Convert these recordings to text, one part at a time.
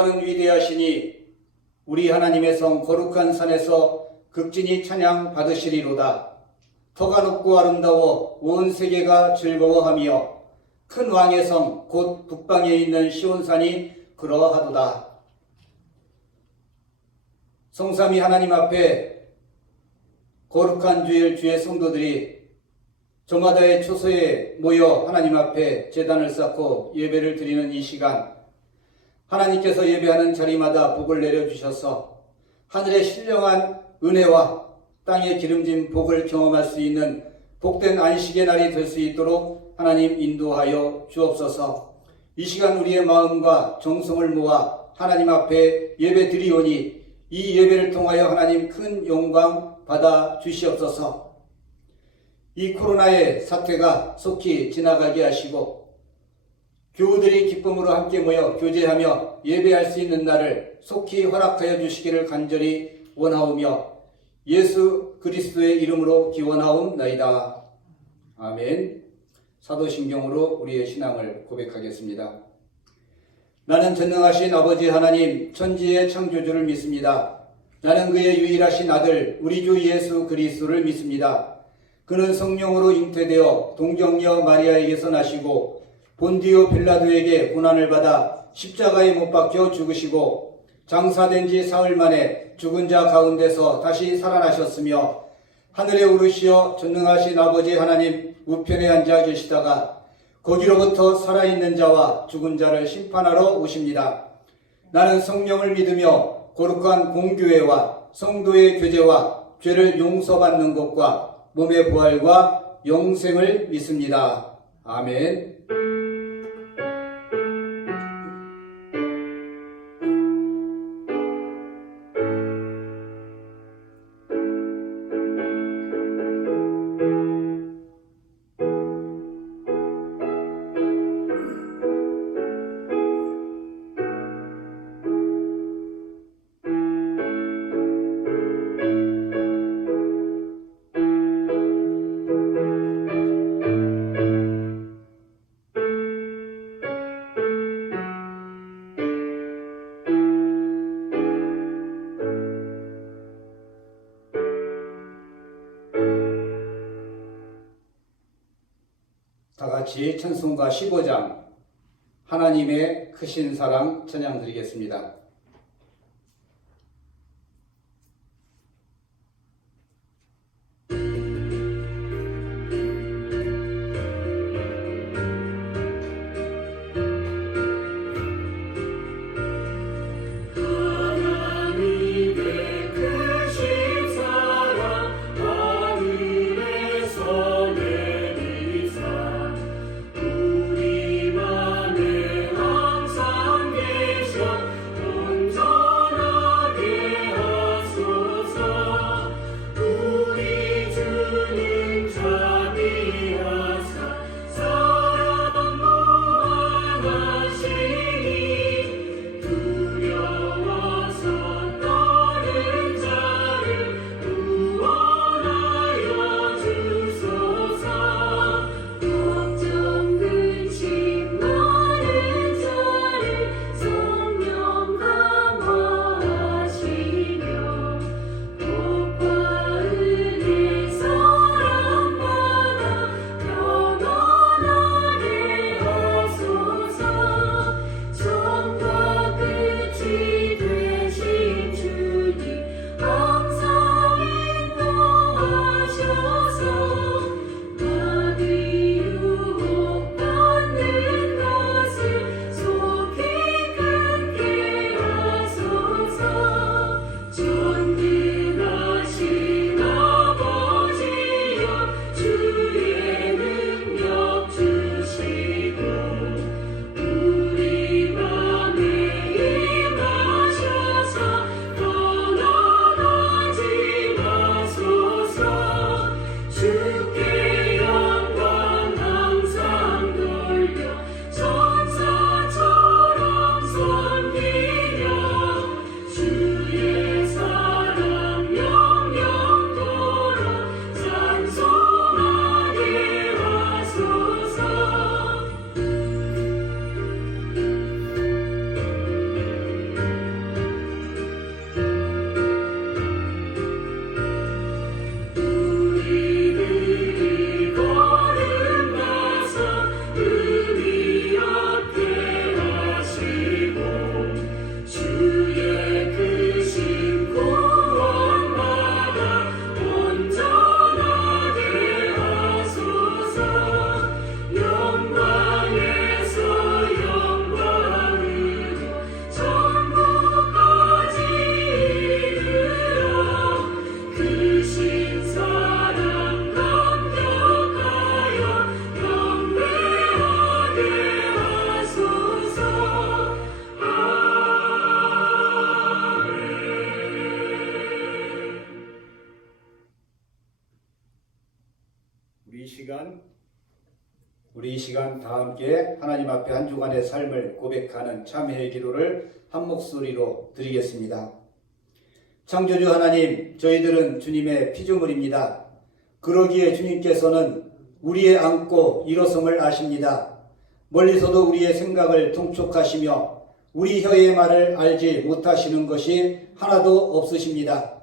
여호와는 위대하시니 우리 하나님의 성 거룩한 산에서 극진히 찬양 받으시리로다. 터가 높고 아름다워 온 세계가 즐거워하며 큰 왕의 성 곧 북방에 있는 시온산이 그러하도다. 성삼위 하나님 앞에 거룩한 주의 성도들이 저마다의 초소에 모여 하나님 앞에 제단을 쌓고 예배를 드리는 이 시간, 하나님께서 예배하는 자리마다 복을 내려주셔서 하늘의 신령한 은혜와 땅에 기름진 복을 경험할 수 있는 복된 안식의 날이 될 수 있도록 하나님 인도하여 주옵소서. 이 시간 우리의 마음과 정성을 모아 하나님 앞에 예배 드리오니 이 예배를 통하여 하나님 큰 영광 받아 주시옵소서. 이 코로나의 사태가 속히 지나가게 하시고 교우들이 기쁨으로 함께 모여 교제하며 예배할 수 있는 날을 속히 허락하여 주시기를 간절히 원하오며 예수 그리스도의 이름으로 기원하옵나이다. 아멘. 사도신경으로 우리의 신앙을 고백하겠습니다. 나는 전능하신 아버지 하나님 천지의 창조주를 믿습니다. 나는 그의 유일하신 아들 우리 주 예수 그리스도를 믿습니다. 그는 성령으로 잉태되어 동정녀 마리아에게서 나시고 본디오 빌라도에게 고난을 받아 십자가에 못 박혀 죽으시고 장사된 지 사흘 만에 죽은 자 가운데서 다시 살아나셨으며 하늘에 오르시어 전능하신 아버지 하나님 우편에 앉아 계시다가 거기로부터 살아있는 자와 죽은 자를 심판하러 오십니다. 나는 성령을 믿으며 거룩한 공교회와 성도의 교제와 죄를 용서받는 것과 몸의 부활과 영생을 믿습니다. 아멘. 다 같이 찬송가 15장 하나님의 크신 사랑 찬양 드리겠습니다. 우리만을 항상 계셔 우리 이 시간 다 함께 하나님 앞에 한 주간의 삶을 고백하는 참회의 기도를 한 목소리로 드리겠습니다. 창조주 하나님, 저희들은 주님의 피조물입니다. 그러기에 주님께서는 우리의 안고 일어섬을 아십니다. 멀리서도 우리의 생각을 통촉하시며 우리 혀의 말을 알지 못하시는 것이 하나도 없으십니다.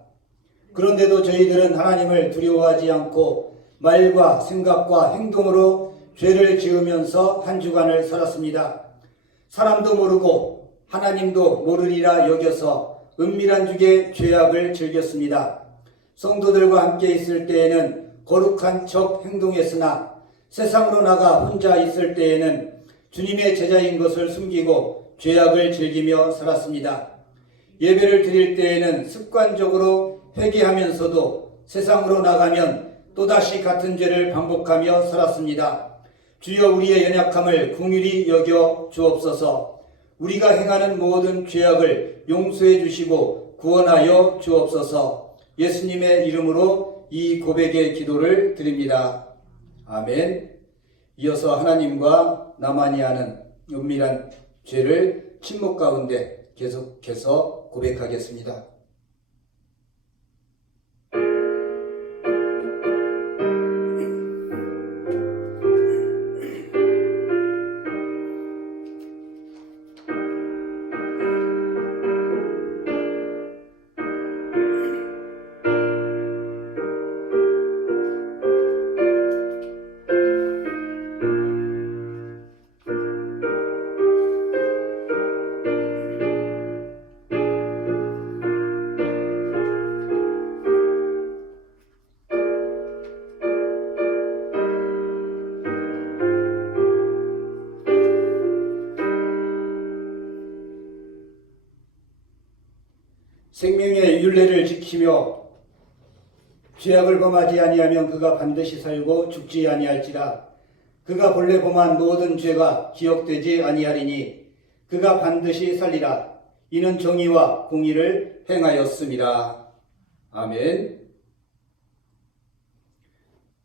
그런데도 저희들은 하나님을 두려워하지 않고 말과 생각과 행동으로 죄를 지으면서 한 주간을 살았습니다. 사람도 모르고 하나님도 모르리라 여겨서 은밀한 중에 죄악을 즐겼습니다. 성도들과 함께 있을 때에는 거룩한 척 행동했으나 세상으로 나가 혼자 있을 때에는 주님의 제자인 것을 숨기고 죄악을 즐기며 살았습니다. 예배를 드릴 때에는 습관적으로 회개하면서도 세상으로 나가면 또다시 같은 죄를 반복하며 살았습니다. 주여, 우리의 연약함을 긍휼히 여겨 주옵소서. 우리가 행하는 모든 죄악을 용서해 주시고 구원하여 주옵소서. 예수님의 이름으로 이 고백의 기도를 드립니다. 아멘. 이어서 하나님과 나만이 아는 은밀한 죄를 침묵 가운데 계속해서 고백하겠습니다. 생명의 율례를 지키며 죄악을 범하지 아니하면 그가 반드시 살고 죽지 아니할지라. 그가 본래 범한 모든 죄가 기억되지 아니하리니 그가 반드시 살리라. 이는 정의와 공의를 행하였습니다. 아멘.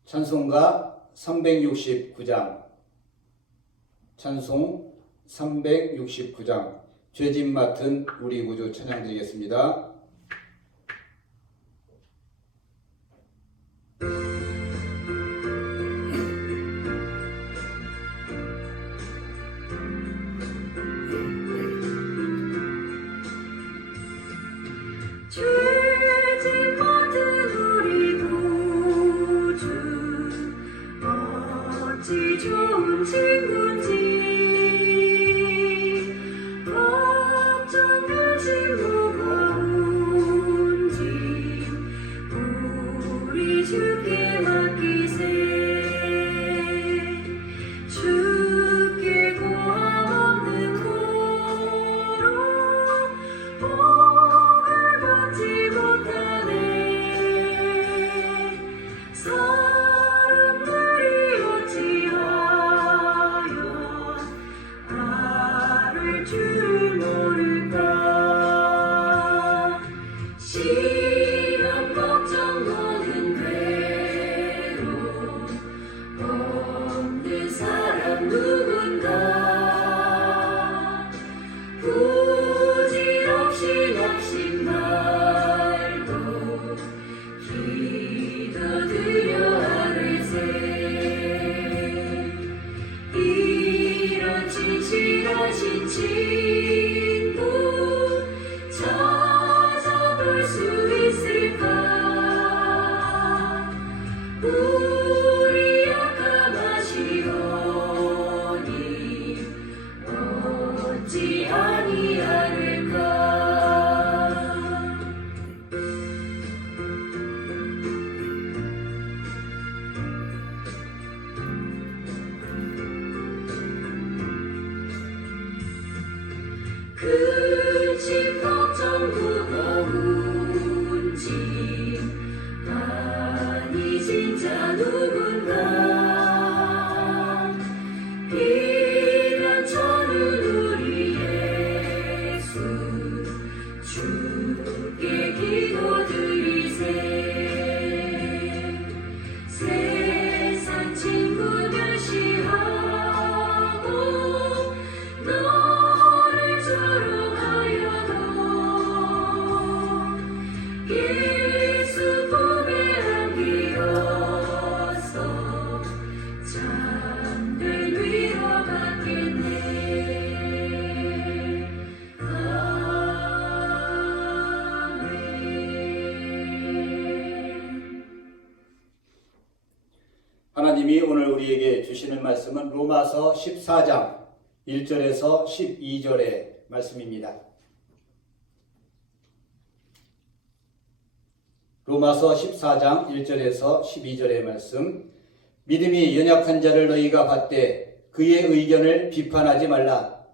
찬송가 369장, 찬송 369장, 죄짐 맡은 우리 구주 찬양 드리겠습니다. 죄짐 맡은 우리 구주 어찌 좋은 친구인지 걱정 근심 무거운 짐 우리 주께 맡기세. 주께 고함 없는 고로 복을 받지 못하네. 사람들이 어찌하여 나를 줄 모를까. 시련 걱정 모든 괴로움 없는 사람 누군가. 부질없이 낙심 말고 기도드려 하늘새. 이런 진실하신 친구 찾아볼 수 있을까. 우리 약함하시오니 어찌 아니하를까. 근심 걱정 무거운 짐 많이 진 자 누군가. 비난 저는 우리 예수 주께 기도드리세. 세상 오늘 우리에게 주시는 말씀은 로마서 14장 1절에서 12절의 말씀입니다. 로마서 14장 1절에서 12절의 말씀. 믿음이 연약한 자를 너희가 받되 그의 의견을 비판하지 말라.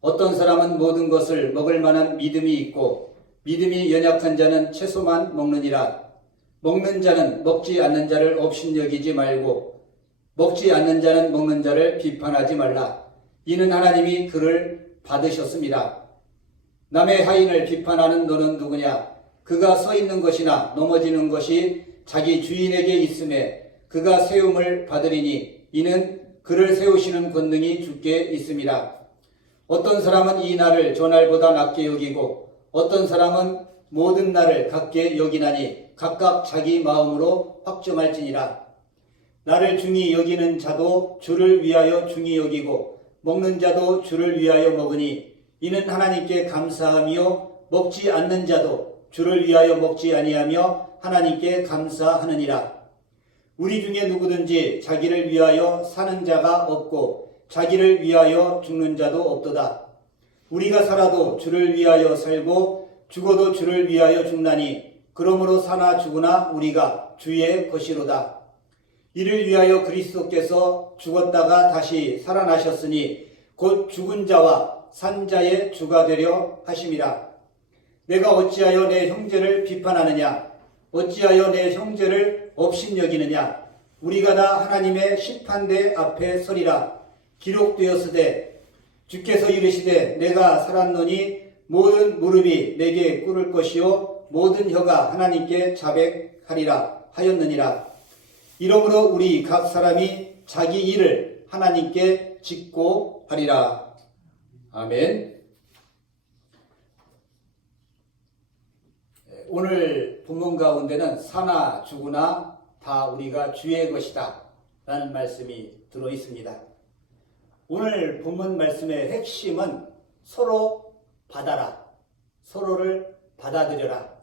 어떤 사람은 모든 것을 먹을 만한 믿음이 있고 믿음이 연약한 자는 채소만 먹느니라. 먹는 자는 먹지 않는 자를 업신여기지 말고 먹지 않는 자는 먹는 자를 비판하지 말라. 이는 하나님이 그를 받으셨습니다. 남의 하인을 비판하는 너는 누구냐? 그가 서 있는 것이나 넘어지는 것이 자기 주인에게 있음에 그가 세움을 받으리니 이는 그를 세우시는 권능이 주께 있습니다. 어떤 사람은 이 날을 저 날보다 낮게 여기고 어떤 사람은 모든 날을 같게 여기나니 각각 자기 마음으로 확정할지니라. 나를 중히 여기는 자도 주를 위하여 중히 여기고 먹는 자도 주를 위하여 먹으니 이는 하나님께 감사하며 먹지 않는 자도 주를 위하여 먹지 아니하며 하나님께 감사하느니라. 우리 중에 누구든지 자기를 위하여 사는 자가 없고 자기를 위하여 죽는 자도 없도다. 우리가 살아도 주를 위하여 살고 죽어도 주를 위하여 죽나니 그러므로 사나 죽으나 우리가 주의 것이로다. 이를 위하여 그리스도께서 죽었다가 다시 살아나셨으니 곧 죽은 자와 산 자의 주가 되려 하심이라. 내가 어찌하여 내 형제를 비판하느냐? 어찌하여 내 형제를 업신여기느냐? 우리가 다 하나님의 심판대 앞에 서리라. 기록되었으되 주께서 이르시되 내가 살았노니 모든 무릎이 내게 꿇을 것이요 모든 혀가 하나님께 자백하리라 하였느니라. 이러므로 우리 각 사람이 자기 일을 하나님께 짓고 하리라. 아멘. 오늘 본문 가운데는 사나 죽으나 다 우리가 주의 것이다 라는 말씀이 들어 있습니다. 오늘 본문 말씀의 핵심은 서로 받아라, 서로를 받아들여라,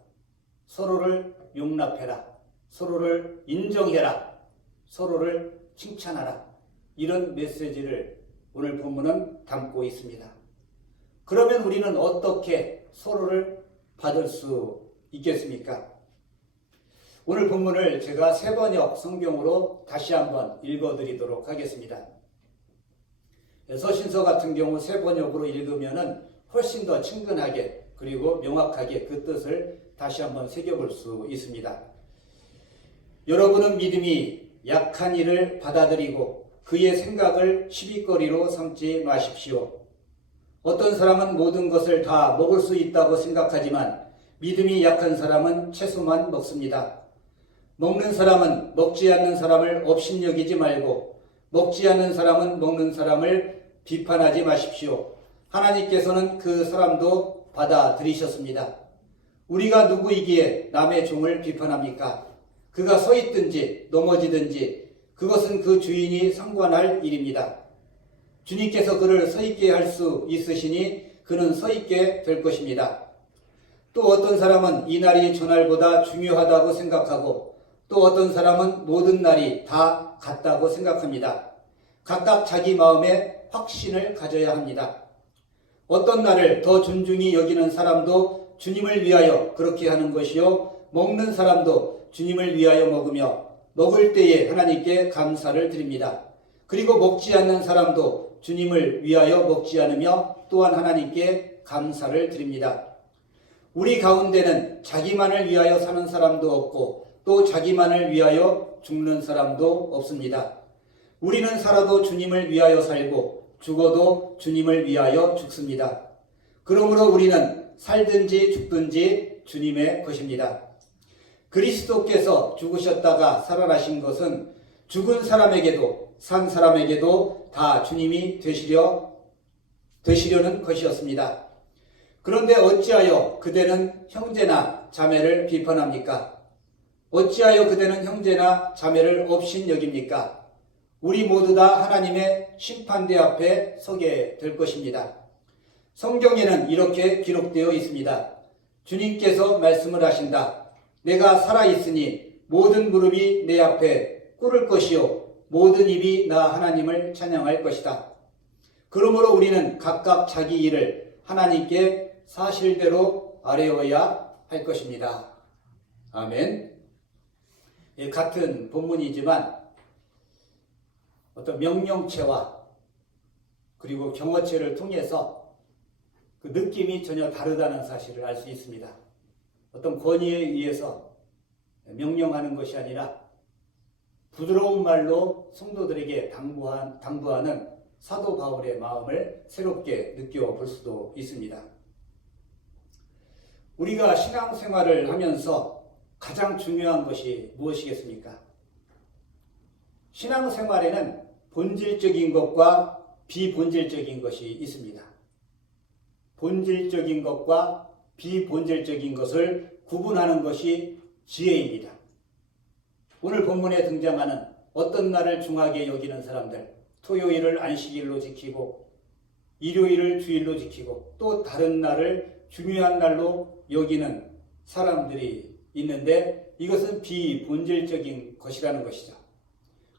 서로를 용납해라, 서로를 인정해라, 서로를 칭찬하라, 이런 메시지를 오늘 본문은 담고 있습니다. 그러면 우리는 어떻게 서로를 받을 수 있겠습니까? 오늘 본문을 제가 세번역 성경으로 다시 한번 읽어드리도록 하겠습니다. 서신서 같은 경우 세번역으로 읽으면은 훨씬 더 친근하게 그리고 명확하게 그 뜻을 다시 한번 새겨볼 수 있습니다. 여러분은 믿음이 약한 이를 받아들이고 그의 생각을 시비거리로 삼지 마십시오. 어떤 사람은 모든 것을 다 먹을 수 있다고 생각하지만 믿음이 약한 사람은 채소만 먹습니다. 먹는 사람은 먹지 않는 사람을 업신여기지 말고 먹지 않는 사람은 먹는 사람을 비판하지 마십시오. 하나님께서는 그 사람도 받아들이셨습니다. 우리가 누구이기에 남의 종을 비판합니까? 그가 서 있든지 넘어지든지 그것은 그 주인이 상관할 일입니다. 주님께서 그를 서 있게 할 수 있으시니 그는 서 있게 될 것입니다. 또 어떤 사람은 이 날이 저 날보다 중요하다고 생각하고 또 어떤 사람은 모든 날이 다 같다고 생각합니다. 각각 자기 마음에 확신을 가져야 합니다. 어떤 날을 더 존중히 여기는 사람도 주님을 위하여 그렇게 하는 것이요 먹는 사람도 주님을 위하여 먹으며 먹을 때에 하나님께 감사를 드립니다. 그리고 먹지 않는 사람도 주님을 위하여 먹지 않으며 또한 하나님께 감사를 드립니다. 우리 가운데는 자기만을 위하여 사는 사람도 없고 또 자기만을 위하여 죽는 사람도 없습니다. 우리는 살아도 주님을 위하여 살고 죽어도 주님을 위하여 죽습니다. 그러므로 우리는 살든지 죽든지 주님의 것입니다. 그리스도께서 죽으셨다가 살아나신 것은 죽은 사람에게도 산 사람에게도 다 주님이 되시려는 것이었습니다. 그런데 어찌하여 그대는 형제나 자매를 비판합니까? 어찌하여 그대는 형제나 자매를 업신여깁니까? 우리 모두 다 하나님의 심판대 앞에 서게 될 것입니다. 성경에는 이렇게 기록되어 있습니다. 주님께서 말씀을 하신다. 내가 살아있으니 모든 무릎이 내 앞에 꿇을 것이요 모든 입이 나 하나님을 찬양할 것이다. 그러므로 우리는 각각 자기 일을 하나님께 사실대로 아뢰어야 할 것입니다. 아멘. 같은 본문이지만 어떤 명령체와 그리고 경어체를 통해서 그 느낌이 전혀 다르다는 사실을 알 수 있습니다. 어떤 권위에 의해서 명령하는 것이 아니라 부드러운 말로 성도들에게 당부하는 사도 바울의 마음을 새롭게 느껴볼 수도 있습니다. 우리가 신앙생활을 하면서 가장 중요한 것이 무엇이겠습니까? 신앙생활에는 본질적인 것과 비본질적인 것이 있습니다. 본질적인 것과 비본질적인 것을 구분하는 것이 지혜입니다. 오늘 본문에 등장하는 어떤 날을 중하게 여기는 사람들, 토요일을 안식일로 지키고 일요일을 주일로 지키고 또 다른 날을 중요한 날로 여기는 사람들이 있는데 이것은 비본질적인 것이라는 것이죠.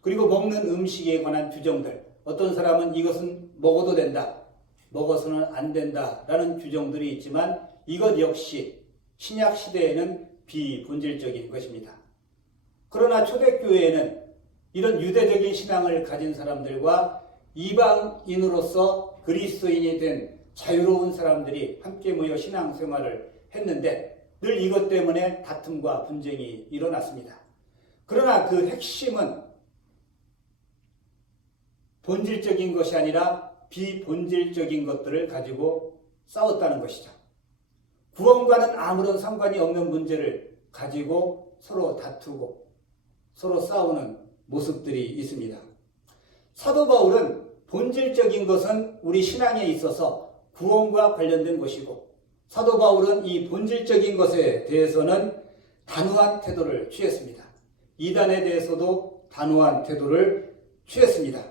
그리고 먹는 음식에 관한 규정들, 어떤 사람은 이것은 먹어도 된다, 먹어서는 안 된다라는 규정들이 있지만 이것 역시 신약 시대에는 비본질적인 것입니다. 그러나 초대교회에는 이런 유대적인 신앙을 가진 사람들과 이방인으로서 그리스도인이 된 자유로운 사람들이 함께 모여 신앙생활을 했는데 늘 이것 때문에 다툼과 분쟁이 일어났습니다. 그러나 그 핵심은 본질적인 것이 아니라 비본질적인 것들을 가지고 싸웠다는 것이죠. 구원과는 아무런 상관이 없는 문제를 가지고 서로 다투고 서로 싸우는 모습들이 있습니다. 사도 바울은 본질적인 것은 우리 신앙에 있어서 구원과 관련된 것이고 사도 바울은 이 본질적인 것에 대해서는 단호한 태도를 취했습니다. 이단에 대해서도 단호한 태도를 취했습니다.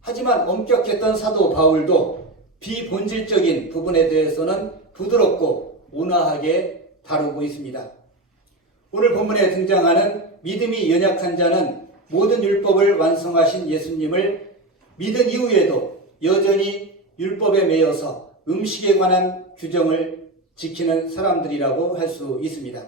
하지만 엄격했던 사도 바울도 비본질적인 부분에 대해서는 부드럽고 온화하게 다루고 있습니다. 오늘 본문에 등장하는 믿음이 연약한 자는 모든 율법을 완성하신 예수님을 믿은 이후에도 여전히 율법에 매여서 음식에 관한 규정을 지키는 사람들이라고 할 수 있습니다.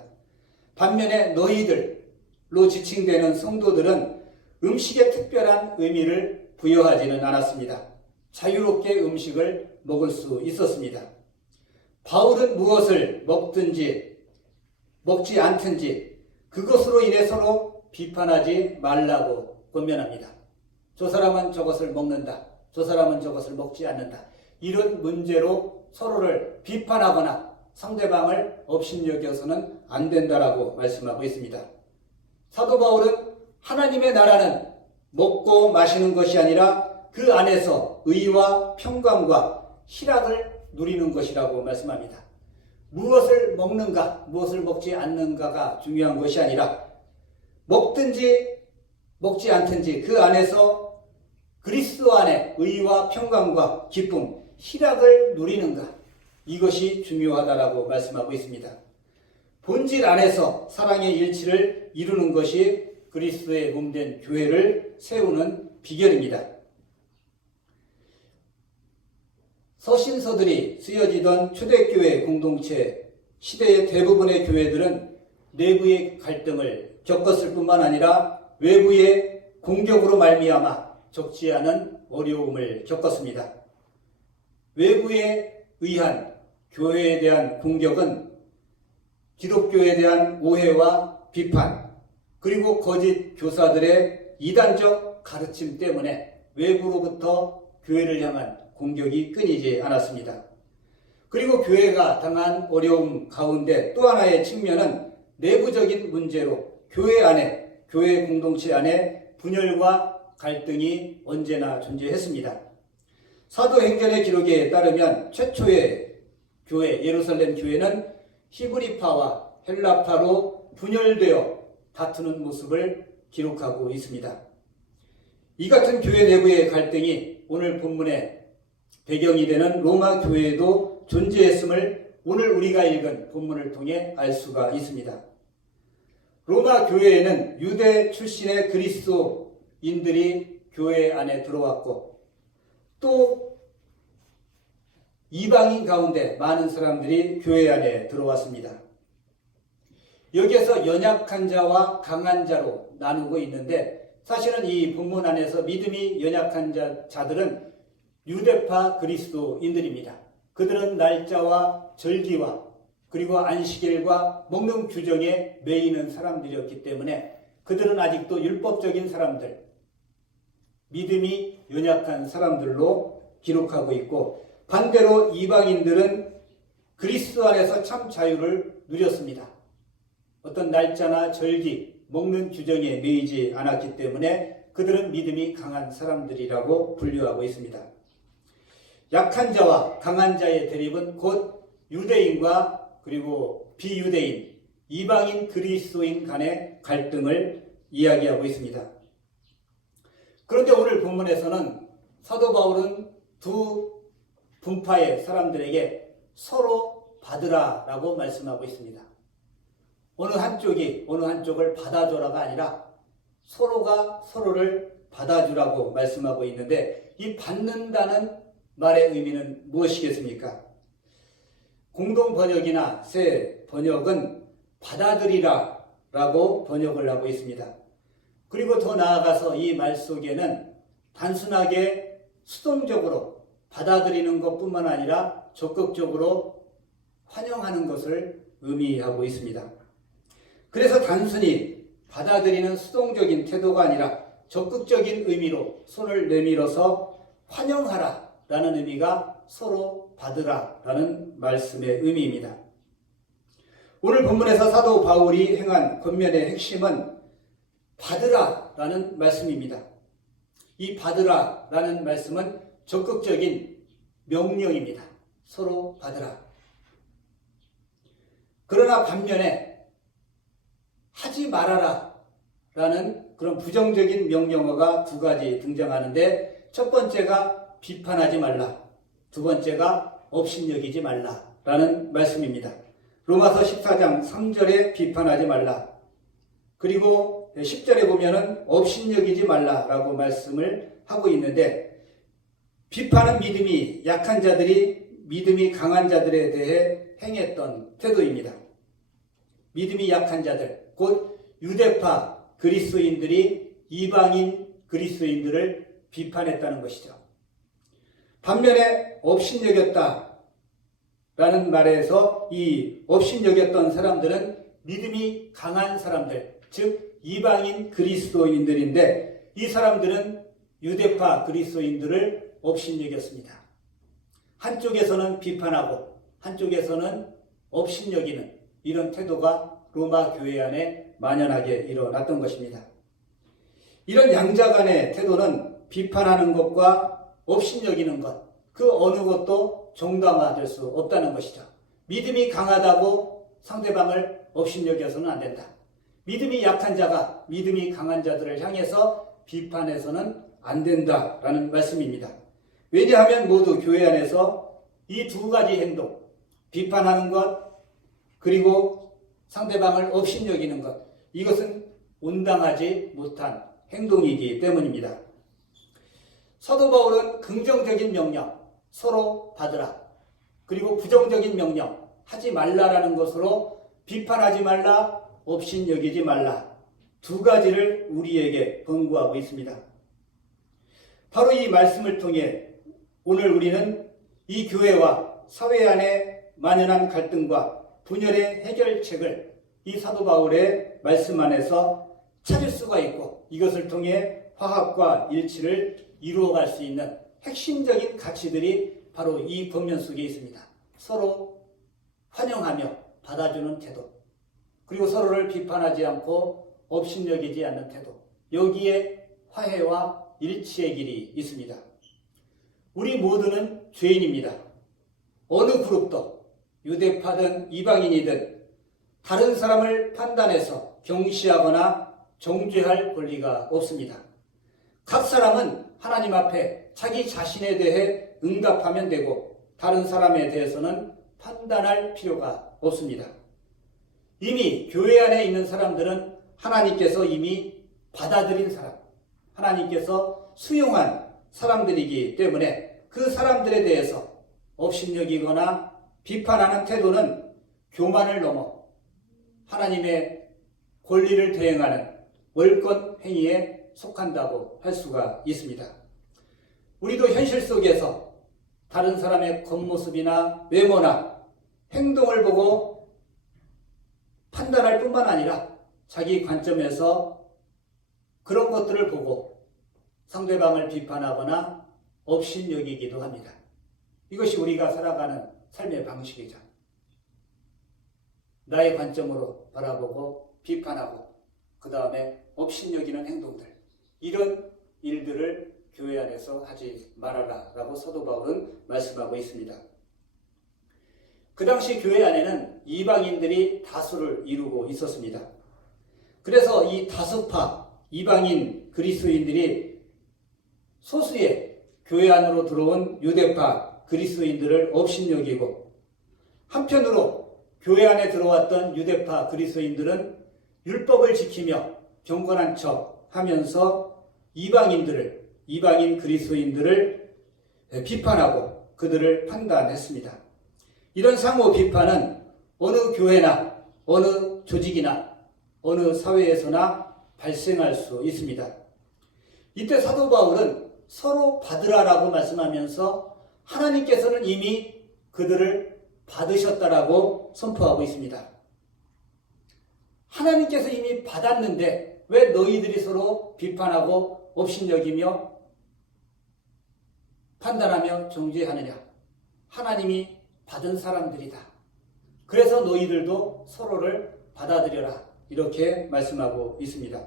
반면에 너희들로 지칭되는 성도들은 음식에 특별한 의미를 부여하지는 않았습니다. 자유롭게 음식을 먹을 수 있었습니다. 바울은 무엇을 먹든지 먹지 않든지 그것으로 인해 서로 비판하지 말라고 권면합니다. 저 사람은 저것을 먹는다. 저 사람은 저것을 먹지 않는다. 이런 문제로 서로를 비판하거나 상대방을 업신여겨서는 안 된다라고 말씀하고 있습니다. 사도 바울은 하나님의 나라는 먹고 마시는 것이 아니라 그 안에서 의와 평강과 희락을 누리는 것이라고 말씀합니다. 무엇을 먹는가, 무엇을 먹지 않는가가 중요한 것이 아니라 먹든지 먹지 않든지 그 안에서 그리스도 안에 의와 평강과 기쁨, 희락을 누리는가, 이것이 중요하다라고 말씀하고 있습니다. 본질 안에서 사랑의 일치를 이루는 것이 그리스도의 몸된 교회를 세우는 비결입니다. 서신서들이 쓰여지던 초대교회 공동체 시대의 대부분의 교회들은 내부의 갈등을 겪었을 뿐만 아니라 외부의 공격으로 말미암아 적지 않은 어려움을 겪었습니다. 외부에 의한 교회에 대한 공격은 기독교에 대한 오해와 비판, 그리고 거짓 교사들의 이단적 가르침 때문에 외부로부터 교회를 향한 공격이 끊이지 않았습니다. 그리고 교회가 당한 어려움 가운데 또 하나의 측면은 내부적인 문제로 교회 안에, 교회 공동체 안에 분열과 갈등이 언제나 존재했습니다. 사도행전의 기록에 따르면 최초의 교회, 예루살렘 교회는 히브리파와 헬라파로 분열되어 다투는 모습을 기록하고 있습니다. 이 같은 교회 내부의 갈등이 오늘 본문의 배경이 되는 로마 교회에도 존재했음을 오늘 우리가 읽은 본문을 통해 알 수가 있습니다. 로마 교회에는 유대 출신의 그리스도 그리스도인들이 교회 안에 들어왔고 또 이방인 가운데 많은 사람들이 교회 안에 들어왔습니다. 여기에서 연약한 자와 강한 자로 나누고 있는데 사실은 이 본문 안에서 믿음이 연약한 자들은 유대파 그리스도인들입니다. 그들은 날짜와 절기와 그리고 안식일과 먹는 규정에 매이는 사람들이었기 때문에 그들은 아직도 율법적인 사람들, 믿음이 연약한 사람들로 기록하고 있고 반대로 이방인들은 그리스도 안에서 참 자유를 누렸습니다. 어떤 날짜나 절기, 먹는 규정에 매이지 않았기 때문에 그들은 믿음이 강한 사람들이라고 분류하고 있습니다. 약한 자와 강한 자의 대립은 곧 유대인과 그리고 비유대인, 이방인 그리스도인 간의 갈등을 이야기하고 있습니다. 그런데 오늘 본문에서는 사도 바울은 두 분파의 사람들에게 서로 받으라라고 말씀하고 있습니다. 어느 한쪽을 받아줘라가 아니라 서로가 서로를 받아주라고 말씀하고 있는데 이 받는다는 말의 의미는 무엇이겠습니까? 공동 번역이나 새 번역은 받아들이라 라고 번역을 하고 있습니다. 그리고 더 나아가서 이 말 속에는 단순하게 수동적으로 받아들이는 것뿐만 아니라 적극적으로 환영하는 것을 의미하고 있습니다. 그래서 단순히 받아들이는 수동적인 태도가 아니라 적극적인 의미로 손을 내밀어서 환영하라 라는 의미가 서로 받으라 라는 말씀의 의미입니다. 오늘 본문에서 사도 바울이 행한 권면의 핵심은 받으라 라는 말씀입니다. 이 받으라 라는 말씀은 적극적인 명령입니다. 서로 받으라. 그러나 반면에 하지 말아라 라는 그런 부정적인 명령어가 두 가지 등장하는데 첫 번째가 비판하지 말라, 두 번째가 업신여기지 말라 라는 말씀입니다. 로마서 14장 3절에 비판하지 말라, 그리고 10절에 보면은 업신여기지 말라라고 말씀을 하고 있는데 비판은 믿음이 약한 자들이 믿음이 강한 자들에 대해 행했던 태도입니다. 믿음이 약한 자들, 곧 유대파 그리스도인들이 이방인 그리스도인들을 비판했다는 것이죠. 반면에 업신여겼다 라는 말에서 이 업신여겼던 사람들은 믿음이 강한 사람들, 즉 이방인 그리스도인들인데 이 사람들은 유대파 그리스도인들을 업신여겼습니다. 한쪽에서는 비판하고 한쪽에서는 업신여기는 이런 태도가 로마 교회 안에 만연하게 일어났던 것입니다. 이런 양자 간의 태도는 비판하는 것과 업신여기는 것, 그 어느 것도 정당화될 수 없다는 것이죠. 믿음이 강하다고 상대방을 업신여겨서는 안 된다. 믿음이 약한 자가 믿음이 강한 자들을 향해서 비판해서는 안 된다라는 말씀입니다. 왜냐하면 모두 교회 안에서 이 두 가지 행동, 비판하는 것 그리고 상대방을 업신여기는 것, 이것은 온당하지 못한 행동이기 때문입니다. 사도 바울은 긍정적인 명령, 서로 받으라, 그리고 부정적인 명령, 하지 말라라는 것으로 비판하지 말라, 업신여기지 말라, 두 가지를 우리에게 권고하고 있습니다. 바로 이 말씀을 통해 오늘 우리는 이 교회와 사회 안에 만연한 갈등과 분열의 해결책을 이 사도 바울의 말씀 안에서 찾을 수가 있고 이것을 통해 화합과 일치를 이루어갈 수 있는 핵심적인 가치들이 바로 이 권면 속에 있습니다. 서로 환영하며 받아주는 태도, 그리고 서로를 비판하지 않고 업신여기지 않는 태도, 여기에 화해와 일치의 길이 있습니다. 우리 모두는 죄인입니다. 어느 그룹도 유대파든 이방인이든 다른 사람을 판단해서 경시하거나 정죄할 권리가 없습니다. 각 사람은 하나님 앞에 자기 자신에 대해 응답하면 되고 다른 사람에 대해서는 판단할 필요가 없습니다. 이미 교회 안에 있는 사람들은 하나님께서 이미 받아들인 사람, 하나님께서 수용한 사람들이기 때문에 그 사람들에 대해서 업신여기거나 비판하는 태도는 교만을 넘어 하나님의 권리를 대행하는 월권 행위에 속한다고 할 수가 있습니다. 우리도 현실 속에서 다른 사람의 겉모습이나 외모나 행동을 보고 판단할 뿐만 아니라 자기 관점에서 그런 것들을 보고 상대방을 비판하거나 업신여기기도 합니다. 이것이 우리가 살아가는 삶의 방식이죠. 나의 관점으로 바라보고 비판하고 그 다음에 업신여기는 행동들, 이런 일들을 교회 안에서 하지 말아라 라고 사도 바울은 말씀하고 있습니다. 그 당시 교회 안에는 이방인들이 다수를 이루고 있었습니다. 그래서 이 다수파 이방인 그리스도인들이 소수의 교회 안으로 들어온 유대파 그리스도인들을 업신여기고, 한편으로 교회 안에 들어왔던 유대파 그리스도인들은 율법을 지키며 경건한 척 하면서 이방인 그리스도인들을 비판하고 그들을 판단했습니다. 이런 상호 비판은 어느 교회나 어느 조직이나 어느 사회에서나 발생할 수 있습니다. 이때 사도 바울은 서로 받으라라고 말씀하면서 하나님께서는 이미 그들을 받으셨다라고 선포하고 있습니다. 하나님께서 이미 받았는데 왜 너희들이 서로 비판하고 업신여기며 판단하며 정죄하느냐? 하나님이 받은 사람들이다. 그래서 너희들도 서로를 받아들여라. 이렇게 말씀하고 있습니다.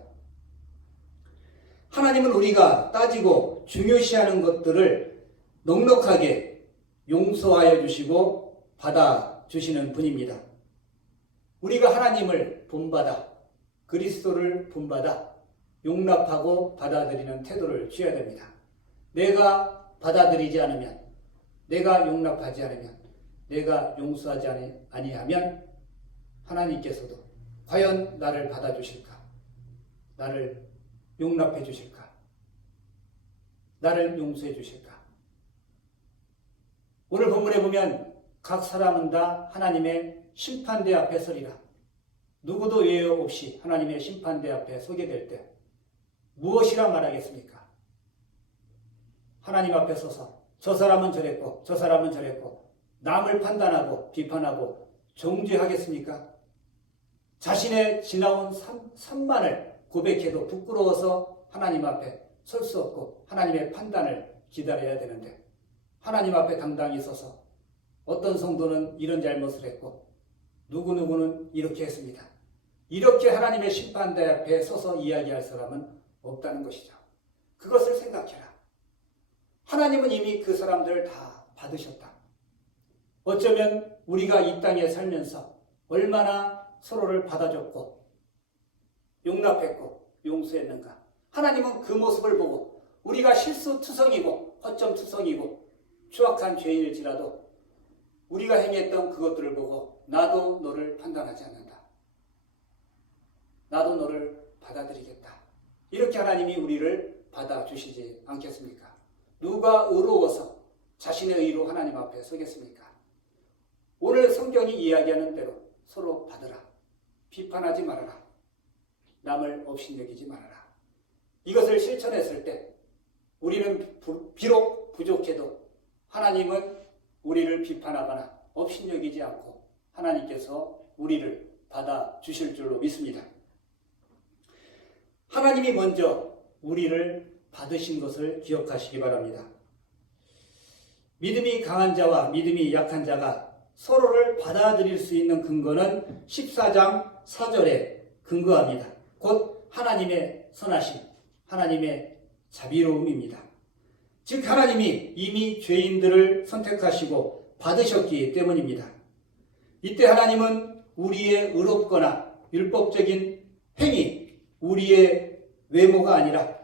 하나님은 우리가 따지고 중요시하는 것들을 넉넉하게 용서하여 주시고 받아주시는 분입니다. 우리가 하나님을 본받아, 그리스도를 본받아 용납하고 받아들이는 태도를 취해야 됩니다. 내가 받아들이지 않으면, 내가 용납하지 않으면, 내가 용서하지 아니하면 하나님께서도 과연 나를 받아주실까? 나를 용납해 주실까? 나를 용서해 주실까? 오늘 본문에 보면 각 사람은 다 하나님의 심판대 앞에 서리라. 누구도 예외 없이 하나님의 심판대 앞에 서게 될 때 무엇이라 말하겠습니까? 하나님 앞에 서서 저 사람은 저랬고 저 사람은 저랬고 남을 판단하고 비판하고 정죄하겠습니까? 자신의 지나온 산만을 고백해도 부끄러워서 하나님 앞에 설 수 없고 하나님의 판단을 기다려야 되는데, 하나님 앞에 당당히 서서 어떤 성도는 이런 잘못을 했고 누구누구는 이렇게 했습니다. 이렇게 하나님의 심판대 앞에 서서 이야기할 사람은 없다는 것이죠. 그것을 생각해라. 하나님은 이미 그 사람들을 다 받으셨다. 어쩌면 우리가 이 땅에 살면서 얼마나 서로를 받아줬고 용납했고 용서했는가. 하나님은 그 모습을 보고 우리가 실수투성이고 허점투성이고 추악한 죄인일지라도 우리가 행했던 그것들을 보고 나도 너를 판단하지 않는다. 나도 너를 받아들이겠다. 이렇게 하나님이 우리를 받아주시지 않겠습니까? 누가 의로워서 자신의 의로 하나님 앞에 서겠습니까? 오늘 성경이 이야기하는 대로 서로 받으라. 비판하지 말아라. 남을 업신여기지 말아라. 이것을 실천했을 때 우리는 비록 부족해도 하나님은 우리를 비판하거나 업신여기지 않고 하나님께서 우리를 받아주실 줄로 믿습니다. 하나님이 먼저 우리를 받으신 것을 기억하시기 바랍니다. 믿음이 강한 자와 믿음이 약한 자가 서로를 받아들일 수 있는 근거는 14장 4절에 근거합니다. 곧 하나님의 선하심, 하나님의 자비로움입니다. 즉 하나님이 이미 죄인들을 선택하시고 받으셨기 때문입니다. 이때 하나님은 우리의 의롭거나 율법적인 행위, 우리의 외모가 아니라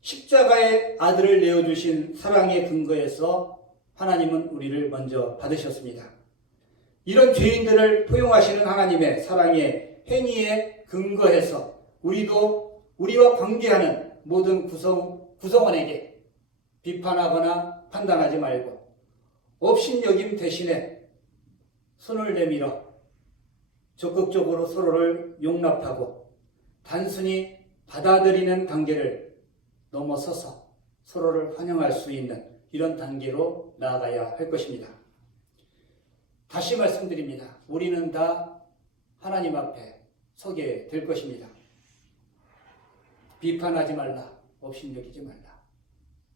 십자가의 아들을 내어주신 사랑의 근거에서 하나님은 우리를 먼저 받으셨습니다. 이런 죄인들을 포용하시는 하나님의 사랑의 행위에 근거해서 우리도 우리와 관계하는 모든 구성원에게 비판하거나 판단하지 말고 업신여김 대신에 손을 내밀어 적극적으로 서로를 용납하고 단순히 받아들이는 단계를 넘어서서 서로를 환영할 수 있는 이런 단계로 나아가야 할 것입니다. 다시 말씀드립니다. 우리는 다 하나님 앞에 서게 될 것입니다. 비판하지 말라, 업신여기지 말라.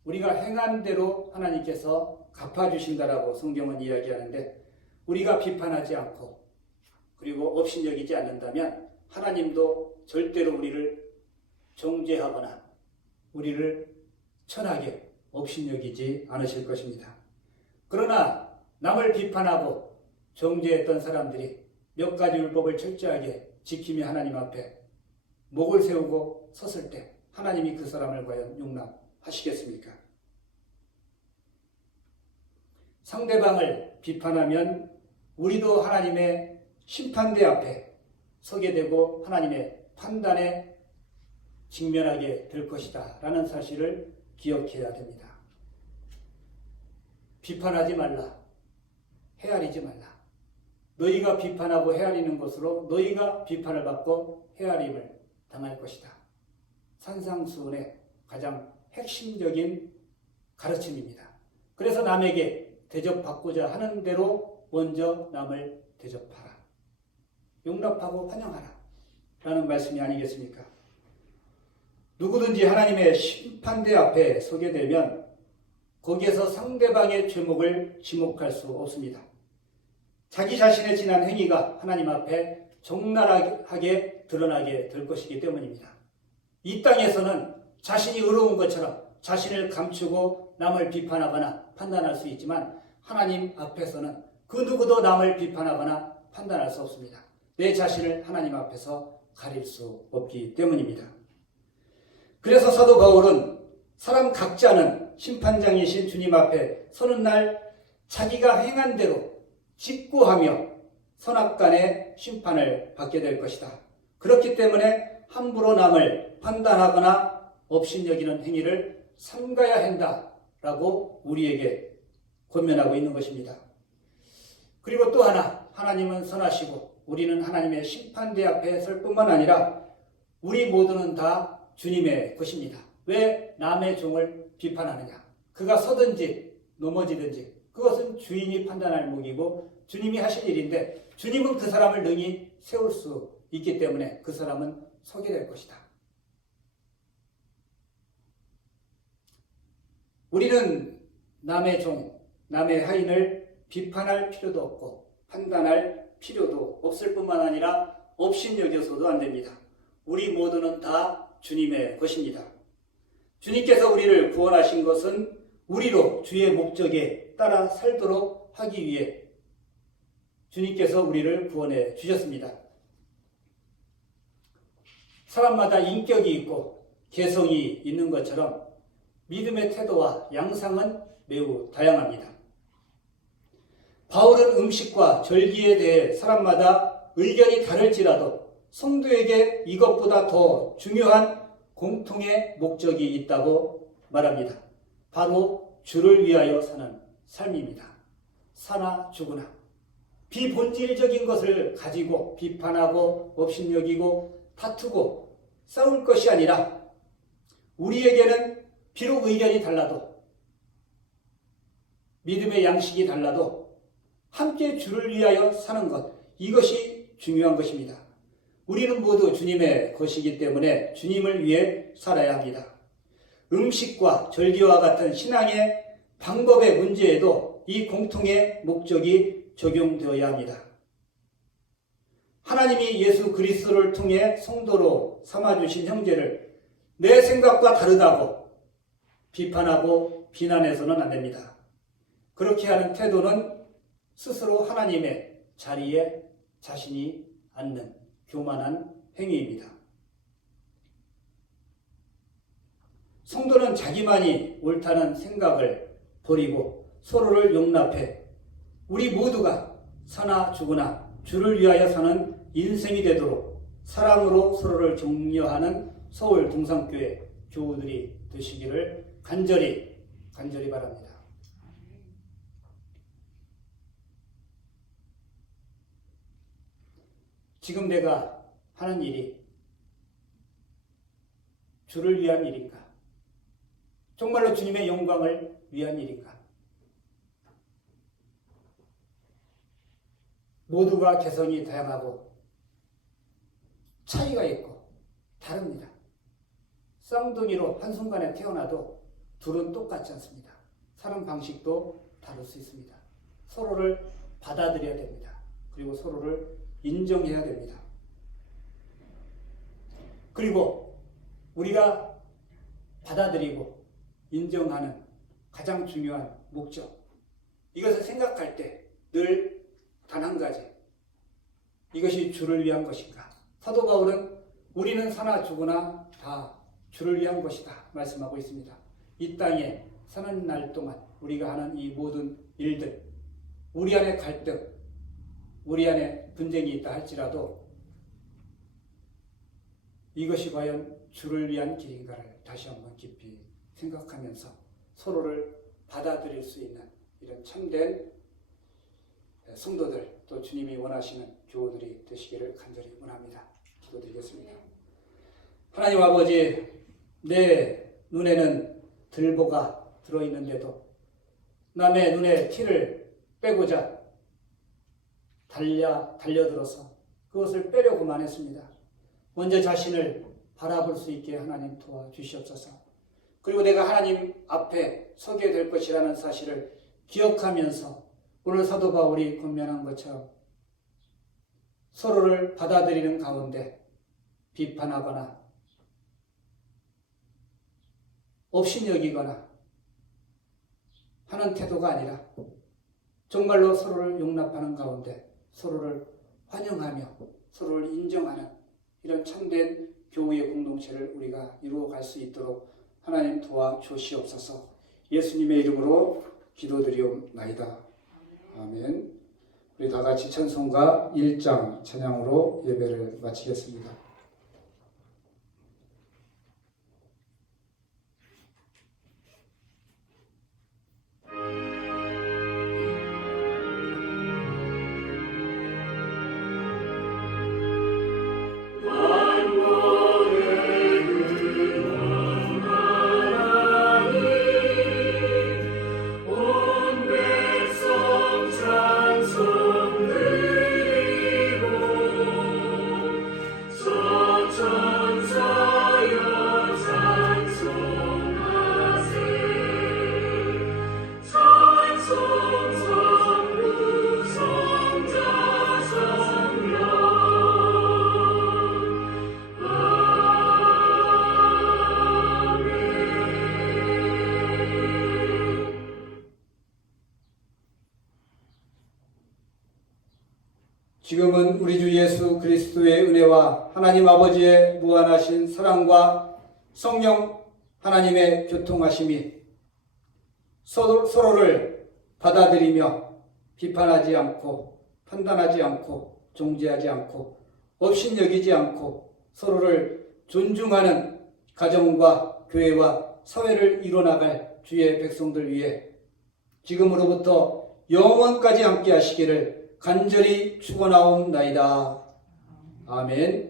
우리가 행한 대로 하나님께서 갚아주신다라고 성경은 이야기하는데, 우리가 비판하지 않고 그리고 업신여기지 않는다면 하나님도 절대로 우리를 정죄하거나 우리를 천하게 업신여기지 않으실 것입니다. 그러나 남을 비판하고 정죄했던 사람들이 몇 가지 율법을 철저하게 지키며 하나님 앞에 목을 세우고 섰을 때 하나님이 그 사람을 과연 용납하시겠습니까? 상대방을 비판하면 우리도 하나님의 심판대 앞에 서게 되고 하나님의 판단에 직면하게 될 것이다 라는 사실을 기억해야 됩니다. 비판하지 말라, 헤아리지 말라. 너희가 비판하고 헤아리는 것으로 너희가 비판을 받고 헤아림을 당할 것이다. 산상수훈의 가장 핵심적인 가르침입니다. 그래서 남에게 대접받고자 하는 대로 먼저 남을 대접하라. 용납하고 환영하라 라는 말씀이 아니겠습니까? 누구든지 하나님의 심판대 앞에 서게 되면 거기에서 상대방의 죄목을 지목할 수 없습니다. 자기 자신의 지난 행위가 하나님 앞에 적나라하게 드러나게 될 것이기 때문입니다. 이 땅에서는 자신이 의로운 것처럼 자신을 감추고 남을 비판하거나 판단할 수 있지만 하나님 앞에서는 그 누구도 남을 비판하거나 판단할 수 없습니다. 내 자신을 하나님 앞에서 가릴 수 없기 때문입니다. 그래서 사도 바울은 사람 각자는 심판장이신 주님 앞에 서는 날 자기가 행한 대로 직구하며 선악간의 심판을 받게 될 것이다. 그렇기 때문에 함부로 남을 판단하거나 업신여기는 행위를 삼가야 한다라고 우리에게 권면하고 있는 것입니다. 그리고 또 하나, 하나님은 선하시고 우리는 하나님의 심판대 앞에 설 뿐만 아니라 우리 모두는 다 주님의 것입니다. 왜 남의 종을 비판하느냐? 그가 서든지 넘어지든지 그것은 주인이 판단할 몫이고 주님이 하실 일인데 주님은 그 사람을 능히 세울 수 있기 때문에 그 사람은 서게 될 것이다. 우리는 남의 종, 남의 하인을 비판할 필요도 없고 판단할 필요도 없을 뿐만 아니라 업신여겨서도 안 됩니다. 우리 모두는 다 주님의 것입니다. 주님께서 우리를 구원하신 것은 우리로 주의 목적에 따라 살도록 하기 위해 주님께서 우리를 구원해 주셨습니다. 사람마다 인격이 있고 개성이 있는 것처럼 믿음의 태도와 양상은 매우 다양합니다. 바울은 음식과 절기에 대해 사람마다 의견이 다를지라도 성도에게 이것보다 더 중요한 공통의 목적이 있다고 말합니다. 바로 주를 위하여 사는 삶입니다. 사나 죽으나 비본질적인 것을 가지고 비판하고 업신여기고 다투고 싸울 것이 아니라 우리에게는 비록 의견이 달라도 믿음의 양식이 달라도 함께 주를 위하여 사는 것, 이것이 중요한 것입니다. 우리는 모두 주님의 것이기 때문에 주님을 위해 살아야 합니다. 음식과 절기와 같은 신앙의 방법의 문제에도 이 공통의 목적이 적용되어야 합니다. 하나님이 예수 그리스도를 통해 성도로 삼아주신 형제를 내 생각과 다르다고 비판하고 비난해서는 안 됩니다. 그렇게 하는 태도는 스스로 하나님의 자리에 자신이 앉는 교만한 행위입니다. 성도는 자기만이 옳다는 생각을 버리고 서로를 용납해 우리 모두가 사나 죽으나 주를 위하여 사는 인생이 되도록 사랑으로 서로를 격려하는 서울 동산교회 교우들이 되시기를 간절히 바랍니다. 지금 내가 하는 일이 주를 위한 일인가? 정말로 주님의 영광을 위한 일인가? 모두가 개성이 다양하고 차이가 있고 다릅니다. 쌍둥이로 한순간에 태어나도 둘은 똑같지 않습니다. 사는 방식도 다를 수 있습니다. 서로를 받아들여야 됩니다. 그리고 서로를 인정해야 됩니다. 그리고 우리가 받아들이고 인정하는 가장 중요한 목적, 이것을 생각할 때 늘 단 한 가지, 이것이 주를 위한 것인가? 사도 바울은 우리는 사나 죽으나 다 주를 위한 것이다 말씀하고 있습니다. 이 땅에 사는 날 동안 우리가 하는 이 모든 일들, 우리 안에 갈등, 우리 안에 분쟁이 있다 할지라도 이것이 과연 주를 위한 길인가를 다시 한번 깊이 생각하면서 서로를 받아들일 수 있는 이런 참된 성도들, 또 주님이 원하시는 교우들이 되시기를 간절히 원합니다. 기도드리겠습니다. 하나님 아버지, 내 눈에는 들보가 들어있는데도 남의 눈에 티를 빼고자 달려들어서 그것을 빼려고만 했습니다. 먼저 자신을 바라볼 수 있게 하나님 도와주시옵소서. 그리고 내가 하나님 앞에 서게 될 것이라는 사실을 기억하면서 오늘 사도 바울이 권면한 것처럼 서로를 받아들이는 가운데 비판하거나 업신여기거나 하는 태도가 아니라 정말로 서로를 용납하는 가운데 서로를 환영하며 서로를 인정하는 이런 참된 교우의 공동체를 우리가 이루어갈 수 있도록 하나님 도와주시옵소서. 예수님의 이름으로 기도드리옵나이다. 아멘. 우리 다 같이 찬송가 1장 찬양으로 예배를 마치겠습니다. 지금은 우리 주 예수 그리스도의 은혜와 하나님 아버지의 무한하신 사랑과 성령 하나님의 교통하심이 서로를 받아들이며 비판하지 않고 판단하지 않고 정죄하지 않고 업신여기지 않고 서로를 존중하는 가정과 교회와 사회를 이뤄나갈 주의 백성들 위해 지금으로부터 영원까지 함께 하시기를 간절히 축원하옵나이다. 아멘.